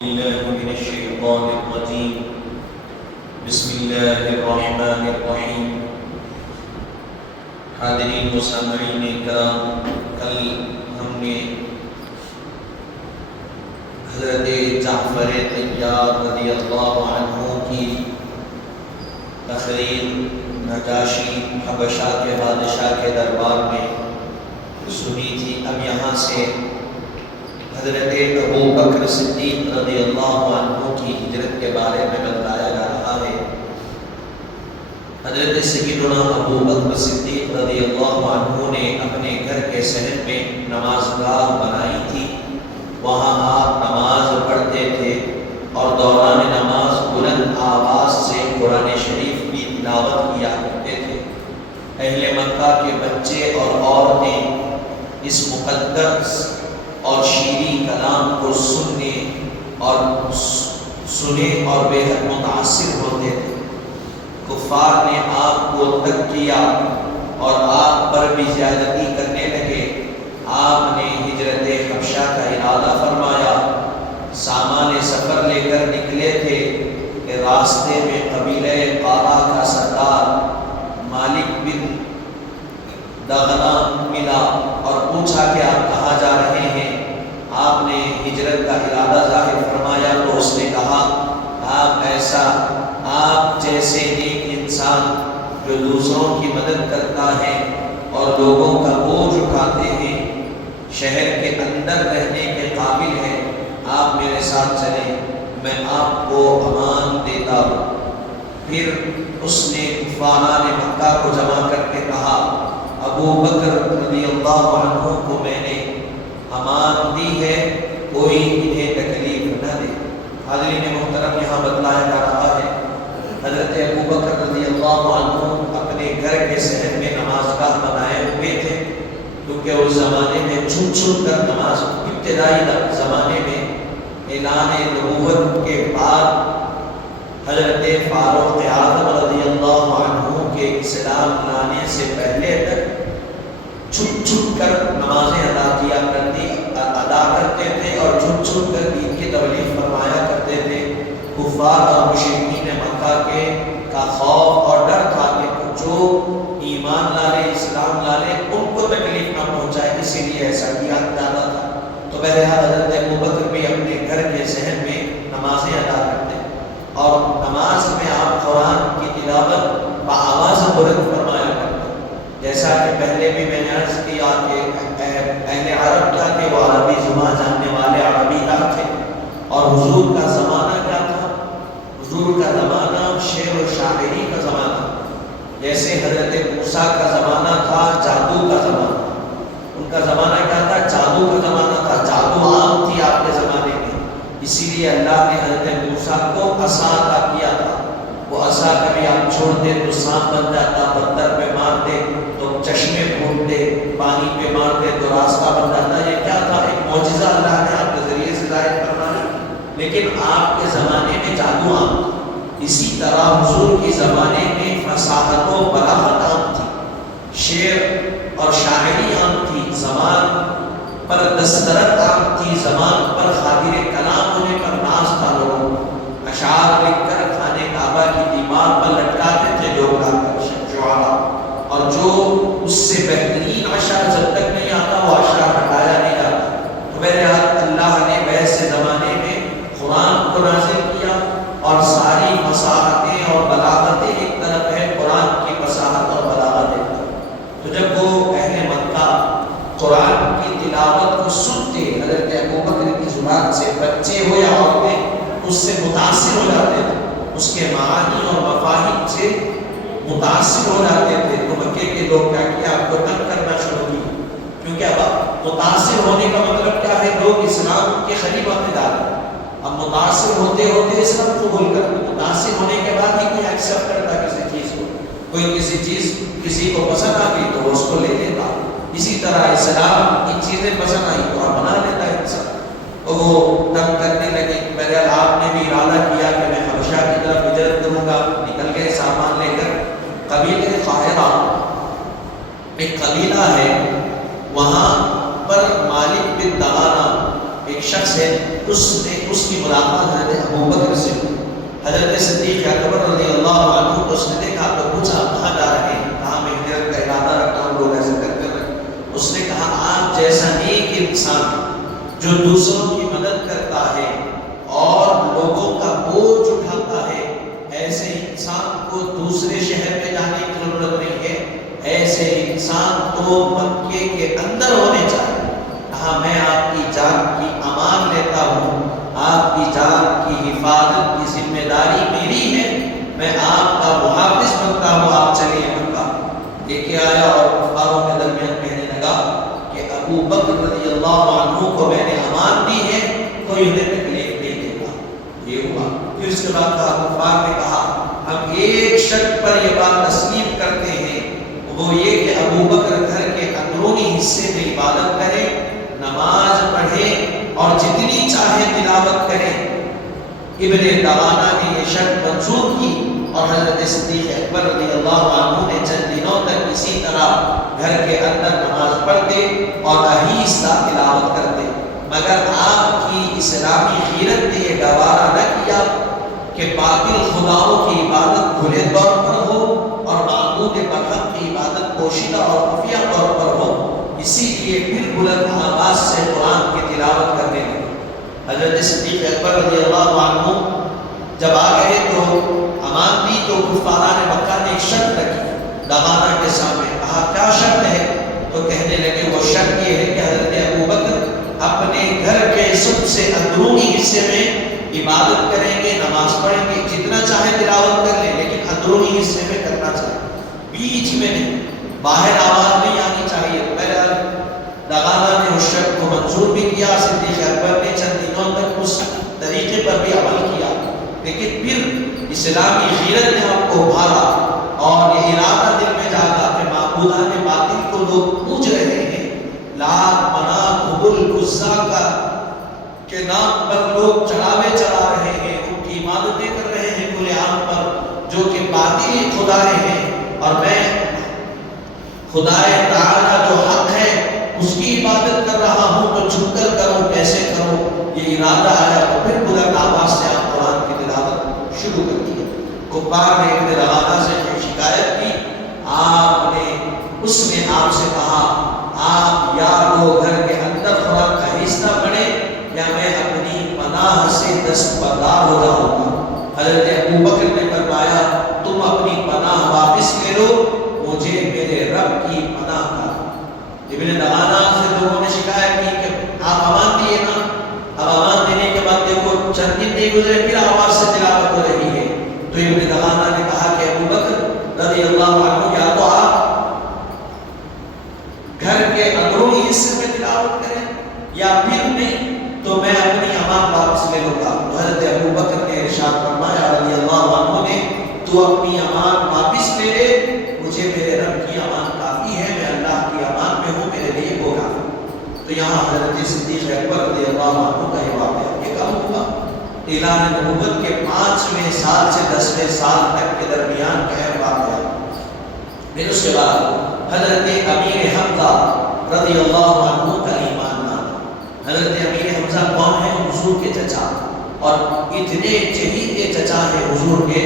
الله من الشيطان الرجيم بسم الله الرحمن الرحیم۔ حاضرین و سامعین کرام، کل ہم نے حضرت جعفر طیار رضی اللہ عنہ کی تقریر نجاشی حبشہ کے بادشاہ کے دربار میں سنی تھی۔ اب یہاں سے حضرت ابو بکر صدیق رضی اللہ عنہ کی ہجرت کے بارے میں بتایا جا رہا ہے۔ حضرت سیدنا ابو بکر صدیق رضی اللہ عنہ نے اپنے گھر کے صحن میں نماز گاہ بنائی تھی، وہاں آپ نماز پڑھتے تھے اور دوران نماز بلند آواز سے قرآن شریف کی تلاوت کیا کرتے تھے۔ اہل مکہ کے بچے اور عورتیں اس مقدس اور شیریں کلام کو سنے اور بے حد متاثر ہوتے تھے۔ کفار نے آپ کو تنگ کیا اور آپ پر بھی زیادتی کرنے لگے۔ آپ نے ہجرت حبشہ کا ارادہ فرمایا، سامان سفر لے کر نکلے تھے کہ راستے میں قبیلہ قارا کا سردار مالک بن دغنا ملا اور پوچھا کہ آپ کہاں جا رہے ہیں؟ آپ نے ہجرت کا ارادہ ظاہر فرمایا تو اس نے کہا، آپ جیسے ایک انسان جو دوسروں کی مدد کرتا ہے اور لوگوں کا بوجھ اٹھاتے ہیں، شہر کے اندر رہنے کے قابل ہے، آپ میرے ساتھ چلیں، میں آپ کو امان دیتا ہوں۔ پھر اس نے کفاران مکہ کو جمع کر کے کہا، ابو بکر رضی اللہ عنہ کو میں نے امان دی ہے، کوئی انہیں تکلیف نہ دے۔ حاضرین محترم، یہاں بتلایا جا رہا ہے حضرت ابو بکر رضی اللہ عنہ اپنے گھر کے صحن میں نماز گاہ بنائے ہوئے تھے، کیونکہ اس زمانے میں چھپ کر نماز، ابتدائی زمانے میں اعلان نبوت کے بعد حضرت فاروق اعظم رضی اللہ عنہ کے اسلام لانے سے پہلے تک چھپ کر نمازیں ادا کرتے تھے اور چھپ کر دین کی تبلیغ فرمایا کرتے تھے۔ کفار اور مشرکین مکہ کے کا خوف اور ڈر تھا کہ جو ایمان لالے، اسلام لالے، ان کو تکلیف نہ پہنچائے، اسی لیے ایسا کیا جاتا تھا۔ تو بہرحال حضرت ابو بکر بھی اپنے گھر کے صحن میں نمازیں ادا کرتے اور نماز میں آپ قرآن کی تلاوت بآواز بلند فرمایا کرتے۔ جیسا کہ پہلے بھی میں نے عرض کیا کہ اہل عرب کیا تھے، وہ عربی زبان جاننے والے عربی تھے، اور حضور کا زمانہ کیا تھا؟ حضور کا زمانہ شعر و شاعری کا زمانہ، جیسے حضرت موسیٰ کا زمانہ تھا جادو کا زمانہ۔ ان کا زمانہ کیا تھا؟ جادو کا زمانہ تھا، جادو عام تھی آپ کے زمانے میں، اسی لیے اللہ نے حضرت موسیٰ کو عصا عطا کیا تھا۔ وہ عصا کبھی آپ چھوڑتے تو سانپ بن جاتا، پتھر پہ مارتے تو چشمے پھوٹتے، پانی پہ مارتے تو راستہ بن جاتا۔ یہ کیا تھا؟ ایک معجزہ اللہ نے آپ کے ذریعے سے ظاہر فرمایا۔ لیکن آپ کے زمانے میں جادو عام تھا، اسی طرح حضور کے زمانے میں فصاحت و بلاغت عام تھی، شعر اور شاعری عام تھی، زبان پر دسترت عام تھی، زبان پر خادر کلام ہونے پر ناز تھا۔ لوگ اشعار لکھ کر خانہ کعبہ کی دیوار پر لٹکاتے تھے لوگ شعراء، اور جو اس سے بہترین اشعار جب تک نہیں آتا وہ اشعار ہٹایا نہیں جاتا۔ تو بہرحال اللہ نے ویسے زمانے میں قرآن کو نازل کیا، اور ساری فصاحتیں اور بلاغتیں ایک طرف ہے، قرآن کی فصاحت اور بلاغت ایک طرف۔ تو جب وہ اہل مکہ قرآن کی تلاوت کو سنتے، حضرت ابو بکر کی زبان سے، بچے ہو یا عورتیں اس سے متاثر ہو جاتے تھے، اس کے معانی اور مفاہیم سے متاثر ہو جاتے تھے۔ تو مکے کے لوگ کیا کیا؟ آپ کو تنگ کرنا شروع کیا، کیونکہ اب متاثر ہونے کا مطلب کیا ہے؟ لوگ اسلام کے قریب آتے جا رہے ہیں۔ اب متاثر ہوتے ہوتے اسلام قبول کرتے، متاثر ہونے کے بعد ہی کوئی ایکسیپٹ کرتا کسی چیز کو، کوئی کسی چیز کسی کو پسند آ گئی تو اس کو لے لیتا۔ اسی طرح اسلام کی چیزیں پسند آئی تو اپنا لیتا ہے انسان۔ تو وہ تنگ کرنے لگے۔ بہرحال آپ نے بھی ارادہ کیا کہ میں حبشہ کی طرف ہجرت کروں گا، نکل گئے سامان لے کر۔ قبیلہ قاہرہ ایک قبیلہ ہے، وہاں پر مالک بن دغنا ایک شخص ہے، اس کی ملاقات حضرت ابو بکر سے ہوئی۔ حضرت صدیق اکبر رضی اللہ عنہ کو اس نے دیکھا تو پوچھا کہاں جا رہے ہیں؟ کہاں میں ہجرت کا ارادہ رکھتا ہوں، لوگ ایسے کر رہے ہیں۔ اس نے کہا آپ جیسا ایک انسان جو دوسروں کی مدد کرتا ہے اور لوگوں کا بوجھ اٹھاتا ہے، ایسے انسان کو دوسرے شہر میں جانے کی ضرورت نہیں ہے، ایسے انسان تو مکے کے اندر ہونے چاہیے۔ کہا میں آپ کی جان کی امان لیتا ہوں، آپ کی جان کی حفاظت کی ذمہ داری میری ہے، میں آپ کا محافظ بنتا ہوں، آپ چلیے مکہ۔ لے کے آیا اور کفاروں کے درمیان کہنے لگا کہ ابو بکر رضی اللہ عنہ کو میں نے امان دی ہے، کوئی انہیں تکلیف نہیں دے گا۔ یہ ہوا۔ پھر اس کے بعد کفار نے کہا ہم ایک شرط پر یہ بات تسلیم کرتے ہیں، وہ یہ کہ ابو بکر گھر کے اندرونی حصے میں عبادت کرے، نماز پڑھے اور جتنی چاہے تلاوت کرے۔ ابن دغانہ نے یہ شرط منظور کی اور حضرت صدیق اکبر رضی اللہ عنہ نے چند دنوں تک اسی طرح گھر کے اندر نماز پڑھتے اور آہستہ تلاوت کرتے، مگر آپ کی اسلامی غیرت نے یہ گوارا نہ کیا کہ باطل خداؤں کی عبادت کھلے طور پر ہو اور معبود برحق کی عبادت پوشیدہ اور خفیہ طور پر ہو، اسی لیے پھر بلند آواز سے قرآن کی تلاوت کرنے لگے۔ حضرت صدیق اکبر رضی اللہ عنہ جب آ گئے تو امان دی تو کفاران مکہ نے ایک شرط رکھی دغانہ کے سامنے۔ کہا کیا شرط ہے؟ تو کہنے لگے وہ شرط یہ ہے کہ حضرت ابو بکر اپنے گھر کے سب سے اندرونی حصے میں عبادت کریں گے، نماز پڑھیں گے، جتنا چاہے تلاوت کر لیں، لیکن اندرونی حصے میں کرنا چاہیے، بیچ میں نہیں، باہر آواز نہیں آنی چاہیے۔ بہرحال دغانہ نے اس شرط کو منظور بھی کیا، صدیق اکبر نے چند دنوں تک اس طریقے پر بھی عمل کیا، لیکن پھر اسلامی غیرت نے آپ کو ابھارا اور یہ ارادہ دل میں جاگا کہ معبودان باطل کو لوگ پوج رہے ہیں، لات منات حبل عزا کا کے نام پر لوگ چڑھاوے چڑھا رہے ہیں، ان کی عبادتیں کر رہے ہیں کھلے عام پر، جو کہ باطل خدائے ہیں، اور میں خدائے تعالی جو حق ہے اس کی عبادت کر رہا ہوں، تو چھپ کر کروں، کیسے کروں؟ یہ ارادہ آیا تو پھر بلند آواز سے آپ قرآن کی تلاوت شروع کر دی۔ کفار نے ابن دغانہ سے شکایت کی، آپ نے اس نے آپ سے کہا آپ یا وہ گھر کے اندر قرآن کا حصہ پڑھے یا میں اپنی پناہ سے دستبردار ہو جاؤں گا۔ حضرت ابو بکر نے فرمایا تم اپنی پناہ واپس لے لو، مجھے میرے رب کی پناہ کا۔ ابن دغانہ سے لوگوں نے شکایت کی کہ آپ امان دیے نا، اب امان دینے کے بعد دیکھو چند دن نہیں گزرے پھر آواز سے تلاوت ہو رہی ہے۔ تو ابن دغانہ نے کہا کہ ابو بکر رضی اللہ عنہ یا تو آپ گھر کے اندرونی حصے میں تلاوت کریں یا پھر نہیں تو میں اپنی امان واپس لے لوں گا۔ حضرت ابو بکر نے ارشاد فرمایا رضی اللہ عنہ نے تو اپنی امان واپس لے لے، مجھے میرے رب کی امان کافی ہے، میں اللہ کی امان میں ہوں، میرے لیے وہ کافی۔ تو یہاں حضرت صدیق اکبر رضی اللہ عنہ کا یہ واقعہ یہ کب ہوا؟ اعلان نبوت کے 5ویں سال سے 10ویں سال تک کے درمیان کا واقعہ۔ پھر اس کے بعد حضرت امیر حمزہ رضی اللہ عنہ کا ایمان لانا۔ حضرت امیر حمزہ کون ہے؟ حضور کے چچا، اور اتنے چہیتے چچا ہیں حضور کے،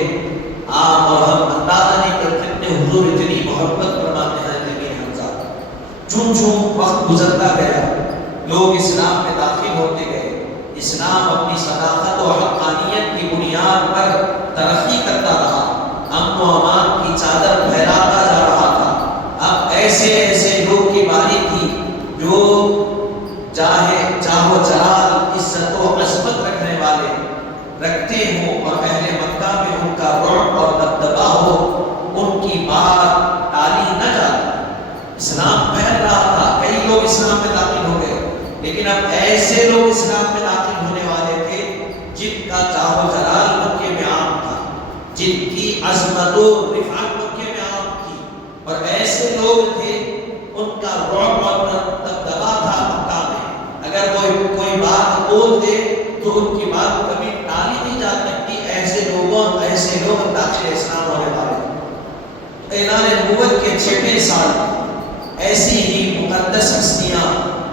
آپ اور ہم اندازہ نہیں کر سکتے حضور اتنی محبت فرماتے ہیں امیر حمزہ۔ چون چون وقت گزرتا گیا لوگ اسلام میں داخل ہوتے گئے، اسلام اپنی صداقت و حقانیت کی بنیاد پر ترقی کرتا رہا، امن و امان کی چادر پھیلاتا جا رہا تھا۔ اب ایسے ایسے لوگ کی باری تھی جو چاہو جلال، عزت و عظمت رکھنے والے رکھتے ہوں اور اہل مکہ میں ان کا رعب اور دبدبا ہو، ان کی بات ٹالی نہ جاتی۔ اسلام پھیل رہا تھا، کئی لوگ اسلام میں داخل ہو گئے، لیکن اب ایسے لوگ اسلام میں داخل ہونے والے تھے جن کا چاہو جلال مکے میں عام تھا، جن کی عظمت و رفعت مکے میں عام تھی، اور ایسے لوگ تھے ان کا رعب اور دبدبا تھا مکہ میں۔ اگر کوئی بات بول دے تو ان کی بات کبھی ٹالی نہیں جا سکتی، ایسے لوگ داخل اسلام ہونے والے۔ اعلان نبوت کے 6ویں سال ایسی ہی مقدس ہستیاں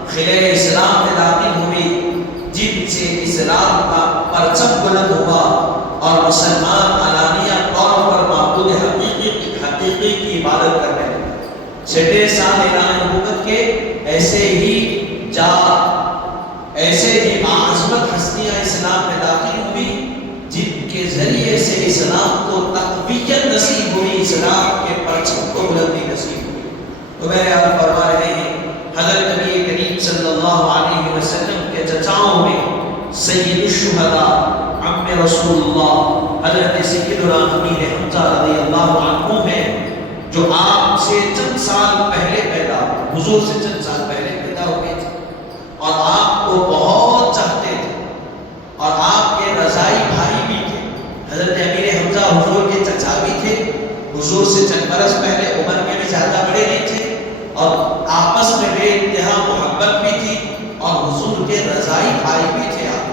خلۂ اسلام میں داخل ہوئی جن سے اسلام کا پرچم بلند ہوا اور مسلمان علانیہ طور پر معبود حقیقی کی عبادت کرنے لگے۔ 6 سال اعلان نبوت کے ایسے ہی عظمت ہستیاں اسلام میں داخل ہوئی جن کے ذریعے سے اسلام کو تقویت نصیب ہوئی، اسلام کے پرچم کو بلندی نصیب ہوئی۔ تو میرے آپ فرما رہے ہیں حضرت نبی کریم صلی اللہ علیہ وسلم کے چچاؤں میں سید الشہداء عم رسول اللہ حضرت سیدنا امیر حمزہ رضی اللہ عنہ ہیں، جو آپ سے چند سال پہلے پیدا، حضور سے چند سال پہلے پیدا ہوئے تھے اور آپ کو بہت چاہتے تھے اور آپ کے رضائی بھائی بھی تھے۔ حضرت امیر حمزہ حضور کے چچا بھی تھے، حضور سے چند برس پہلے عمر میں بھی زیادہ بڑے نہیں تھے اور آپس میں بے انتہا محبت بھی تھی اور حضور کے رضائی بھائی بھی تھے آپ،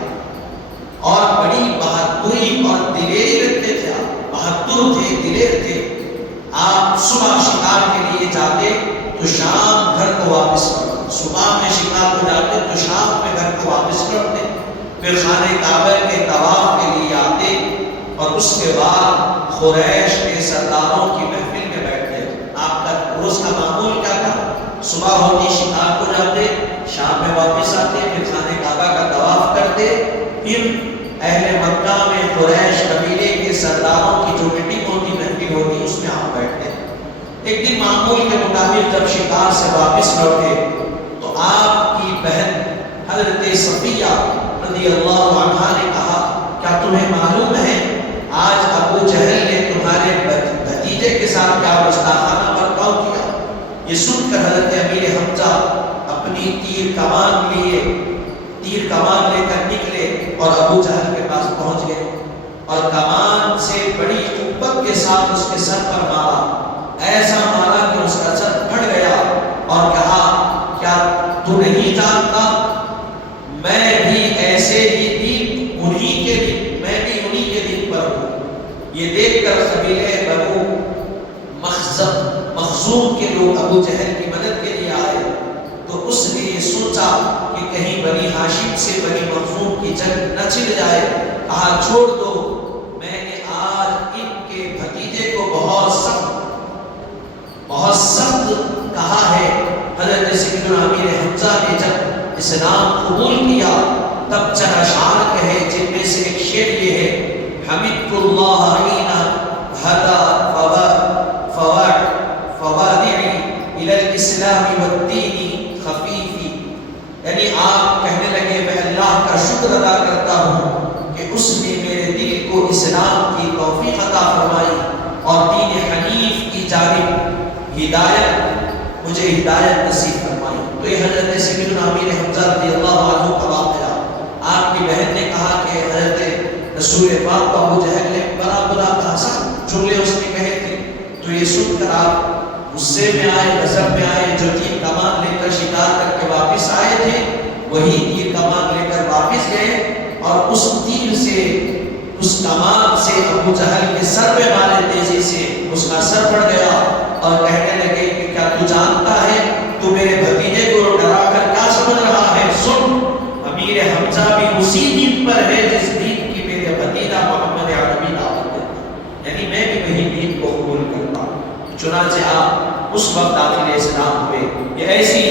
اور بڑی بہادری اور دلیری رکھتے تھے آپ، بہادر تھے، دلیر تھے۔ آپ صبح شکار کے لیے جاتے تو شام گھر کو واپس کرتے، صبح میں شکار کو جاتے تو شام میں گھر کو واپس کرتے، پھر خانہ کعبہ کے طواف کے لیے آتے اور اس کے بعد قریش کے سرداروں کی محفل میں بیٹھتے۔ آپ کا روز کا معمول کیا تھا؟ صبح ہوتی شکار کو جاتے، شام میں واپس آتے، پھر خانہ کعبہ کا طواف کرتے، پھر اہل مکہ میں قریش قبیلے کے سرداروں کی جو میٹنگ ہوتی، محفل ہوتی، اس میں آپ بیٹھتے۔ ایک دن معمول کے مطابق جب شکار سے واپس لوٹے تو آپ کی بہن حضرت صفیہ رضی اللہ عنہا نے کہا کیا تمہیں معلوم ہے آج ابو جہل نے تمہارے بھتیجے کے ساتھ کیا گستاخانہ برتاؤ کیا؟ یہ سن کر حضرت امیر حمزہ اپنی تیر کمان لے کر نکلے اور ابو جہل کے پاس پہنچ گئے اور کمان سے بڑی قوت کے ساتھ اس کے سر پر مارا، ایسا مارا کہ اس کا سر پھٹ گیا اور کہا کیا تو نہیں جانتا میں بھی ایسے ہی دین میں بھی انہی کے دین پر ہوں۔ یہ دیکھ کر قبیلے بنو مخزوم کے لوگ ابو جہل کی مدد کے لیے آئے تو اس نے یہ سوچا کہ کہیں بنی ہاشم سے بنی مخزوم کی جنگ نہ چھڑ جائے، کہا چھوڑ دو، میں نے آج ان کے بھتیجے کو بہت سخت کہا ہے۔ حضرت سیدنا امیر حمزہ نے جب اسلام قبول کیا تب چند اشعار کہے جن میں سے ایک شعر یہ ہے حمدت اللہ حین ہدی فوادعی الی الاسلام والدین خفیفی، یعنی آپ کہنے لگے میں اللہ کا شکر ادا کرتا ہوں کہ اس نے میرے دل کو اسلام کی توفیق عطا فرمائی اور دین حنیف کی جانب مجھے ہدایت نصیب فرمائی۔ تو یہ حضرت سیدنا امیر حمزہ رضی اللہ عنہ کا واقعہ، آپ کی بہن نے کہا کہ حضرت رسول پاک کو ابو جہل نے بڑا برا کہا، سخت جملے اس نے کہے تھے، تو یہ سن کر آپ غصے میں آئے، غضب میں آئے، جو تیر کمان لے کر شکار کر کے واپس آئے تھے وہی تیر کمان لے کر واپس گئے اور اس تیر سے، اس کمان سے ابو جہل کے سر پہ مارے تیزی سے، اس کا سر پڑ گیا اور کہنے لگے کہ کیا تو جانتا ہے تو میرے بھتیجے کو ڈرا کر کیا سمجھ رہا ہے؟ سن، امیر حمزہ بھی اسی دین پر ہے جس دین کی میرے بھتیجا محمد عربی دعوت ہے، یعنی میں بھی وہی دین کو قبول کرتا ہوں۔ چنانچہ آپ اس وقت داخل اسلام ہوئے۔ یہ ایسی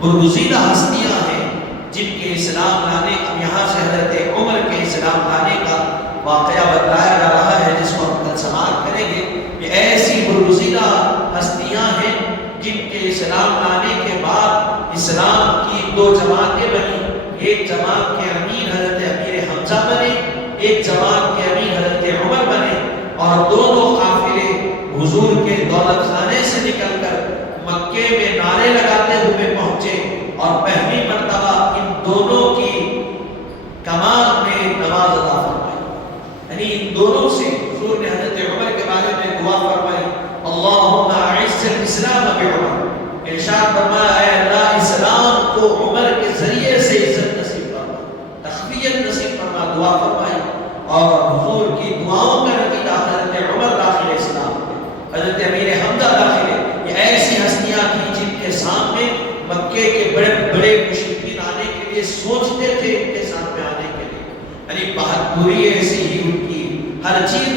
برگزیدہ ہستیاں ہیں جن کے اسلام لانے، اب یہاں سے حضرت عمر کے اسلام لانے کا واقعہ بتلایا جا رہا ہے جس کو ہم کل سماعت کریں گے۔ یہ ایسی برگزیدہ ہستیاں ہیں جن کے اسلام لانے کے بعد اسلام کی 2 جماعتیں بنی، ایک جماعت کے امیر حضرت امیر حمزہ بنے، ایک جماعت کے امیر حضرت عمر بنے، اور دونوں قافلے حضور کے دولت خانے سے نکل کر مکے میں نعرے لگاتے ہوئے پہنچے اور پہلی مرتبہ ان دونوں کی کمان میں نماز ادا فرمائی، یعنی ان دونوں سے حضور نے حضرت عمر کے بارے میں دعا فرمائی، اللہم اعز الاسلام بعمر، ارشاد فرمایا اے اللہ اسلام کو عمر کے ذریعے سے عزت نصیب فرما، تخفیت نصیب فرما، دعا فرمائی، اور حضور کی دعاؤں کا نتیجہ حضرت عمر داخل اسلام میں، حضرت امیر حمزہ داخل۔ یہ ایسی ہستیاں تھیں جن کے سامنے مکے کے بڑے بڑے مشرکین آنے کے لیے سوچتے تھے کہ مقبولیت ایسی ہی ان کی ہر چیز